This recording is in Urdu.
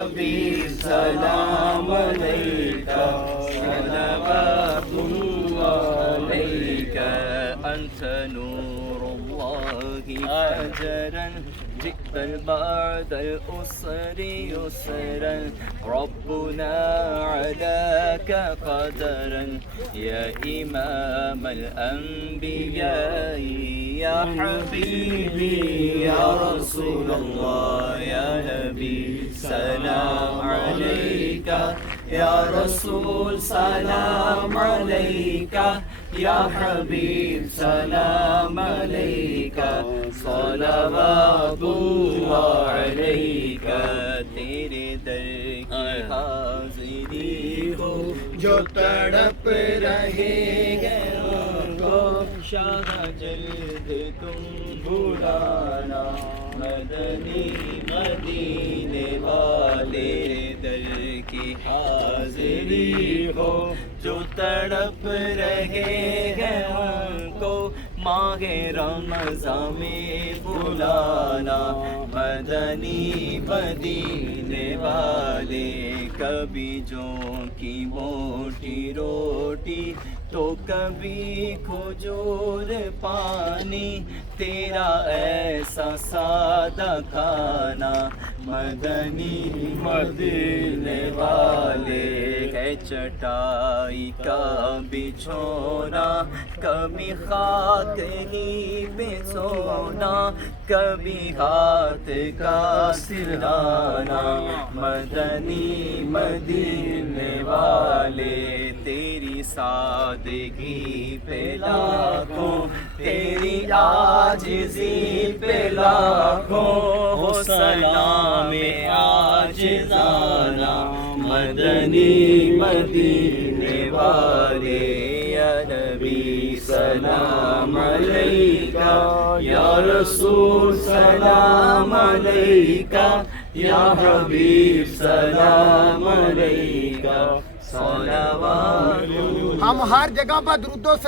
حبیب سلام علیکہ صلوات اللہ علیکہ انت نور اللہ فجرا جئت بعد العسر يسرا ربنا علاك قدرا يا إمام الأنبياء يا حبيبي يا رسول الله يا نبي سلام عليك يا رسول سلام عليك يا حبيب سلام عليك صلوات اللہ علیکہ تیرے در کی حاضری ہو جو تڑپ رہے ہیں ان کو شاہ جلد تم بلانا مدنی مدینے والے در کی حاضری ہو جو تڑپ رہے ہیں ان کو ماہ رمضان میں بلانا مدنی مدینے والے کبھی جو کی موٹی روٹی تو کبھی کھجور پانی تیرا ایسا سادہ کھانا مدنی مدینے والے ہے چٹائی کا بچھونا کبھی خاک ہی پہ سونا کبھی ہاتھ کا سرانا مدنی مدینے والے تیری سادگی پہ لاکھوں تیری عاجزی پہ لاکھوں ہو سلام عاجزانہ مدنی مدینے والے یا نبی سلام علیکہ یا رسول سلام علیکہ یا حبیب سلام علیکہ صلوات ہم ہر جگہ پر درود و سلام